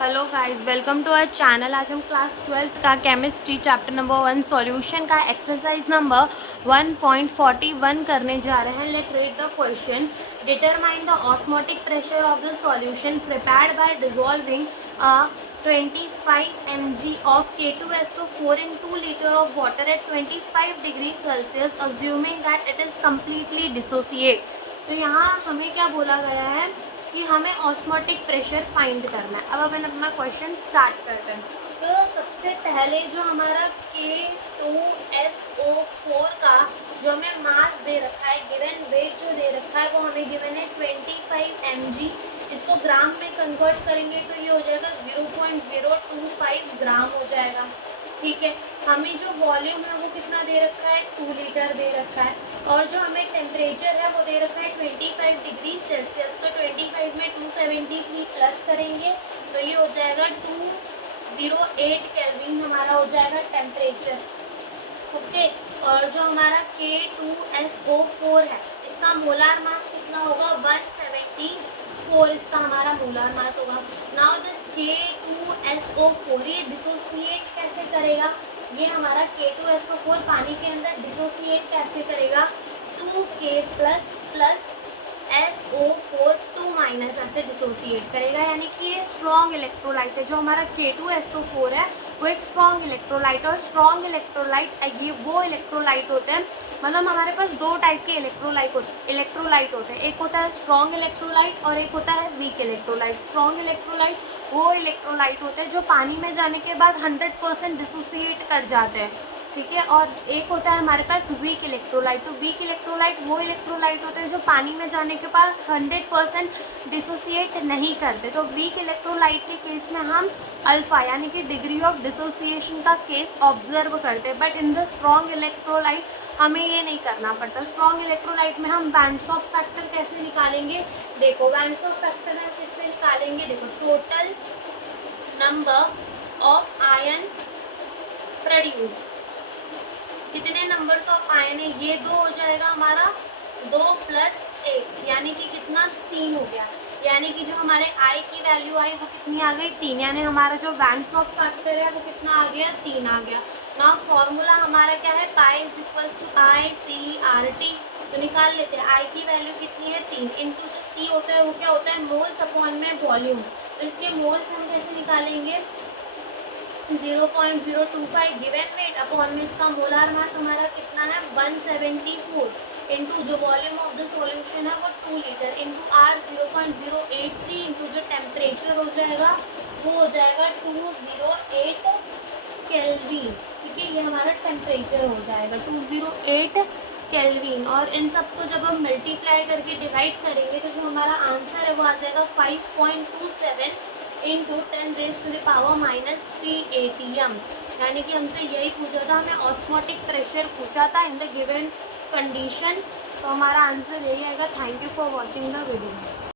Hello guys, welcome to our channel. आज हम class 12th का केमिस्ट्री चैप्टर नंबर 1 सॉल्यूशन का एक्सरसाइज नंबर 1.41 करने जा रहे हैं। Let read the question. Determine the osmotic pressure of the solution prepared by dissolving 25 mg of K2SO4 in 2 liters of water at 25 degree Celsius assuming that it is completely dissociate। तो यहाँ हमें क्या बोला गया है कि हमें ऑस्मोटिक प्रेशर फाइंड करना है। अब अपन अपना क्वेश्चन स्टार्ट करते हैं। तो सबसे पहले जो हमारा K2SO4 का जो हमें मास दे रखा है, गिवन वेट जो दे रखा है वो हमें गिवन है 25 mg। इसको ग्राम में कन्वर्ट करेंगे तो ये हो जाएगा 0.025 ग्राम हो जाएगा। ठीक है, हमें जो वॉल्यूम है वो कितना दे रखा है, 2 लीटर दे रखा है। और जो हमें टेम्परेचर है वो दे रखा है 25 डिग्री सेल्सियस। तो 25 में 273 प्लस करेंगे तो ये हो जाएगा 208 केल्विन हमारा हो जाएगा टेम्परेचर। ओके, और जो हमारा K2SO4 है इसका मोलार मास कितना होगा, 174 इसका हमारा मोलार मास होगा। नाउ दिस K2SO4 ये डिसोसिएट कैसे करेगा, ये हमारा K2SO4 पानी के अंदर डिसोसिएट कैसे करेगा, 2K plus plus SO4 2 minus ऐसे डिसोसिएट करेगा। यानी कि ये स्ट्रॉन्ग इलेक्ट्रोलाइट है। जो हमारा K2SO4 है वो एक स्ट्रॉन्ग इलेक्ट्रोलाइट, और स्ट्रॉन्ग इलेक्ट्रोलाइट ये वो इलेक्ट्रोलाइट होते हैं, मतलब हमारे पास दो टाइप के इलेक्ट्रोलाइट होते हैं। एक होता है स्ट्रॉन्ग इलेक्ट्रोलाइट और एक होता है वीक इलेक्ट्रोलाइट। स्ट्रॉन्ग इलेक्ट्रोलाइट वो इलेक्ट्रोलाइट होते हैं जो पानी में जाने के बाद 100% डिसोसिएट कर जाते हैं। ठीक है, और एक होता है हमारे पास वीक इलेक्ट्रोलाइट। तो वीक इलेक्ट्रोलाइट वो इलेक्ट्रोलाइट होते हैं जो पानी में जाने के बाद 100% डिसोसिएट नहीं करते। तो वीक इलेक्ट्रोलाइट के केस में हम अल्फा यानी कि डिग्री ऑफ डिसोसिएशन का केस ऑब्जर्व करते हैं। But in the strong electrolyte हमें ये नहीं करना पड़ता। स्ट्रॉन्ग इलेक्ट्रोलाइट में हम वैंड्स ऑफ फैक्टर कैसे निकालेंगे, देखो वैंड्स ऑफ फैक्टर हम किससे निकालेंगे, देखो total number of ion produce, कितने नंबर्स ऑफ आयन है, ये 2 हो जाएगा हमारा, 2 + 1 यानी कि कितना, 3 हो गया। यानी कि जो हमारे आई की वैल्यू आई वो कितनी आ गई, 3। यानी हमारा जो वैंड्स ऑफ फैक्टर है वो कितना आ गया, 3 आ गया। ना फॉर्मूला हमारा क्या है, पाई = ICRT। तो निकाल लेते हैं, आई की वैल्यू कितनी है, 3 इंटू जो सी होता है वो क्या होता है, मोल्स अपॉन में वॉल्यूम। तो इसके मोल्स हम कैसे निकालेंगे, 0.025 गिवन वेट अपॉन में इसका मोलार मास हमारा कितना है, 174 इंटू जो वॉल्यूम ऑफ द सॉल्यूशन है वो 2 लीटर इंटू R 0.083 इंटू जो टेम्परेचर हो जाएगा वो हो जाएगा 208 केल्विन। ठीक है, ये हमारा टेम्परेचर हो जाएगा 208 केल्विन। और इन सबको जब हम मल्टीप्लाई करके डिवाइड करेंगे तो जो हमारा आंसर है वो आ जाएगा 5.27 इंटू 10⁻³ atm। यानी कि हमसे यही पूछा था, हमें ऑस्मोटिक प्रेशर पूछा था इन द गिवन कंडीशन। तो हमारा आंसर यही आएगा। Thank you for watching the video.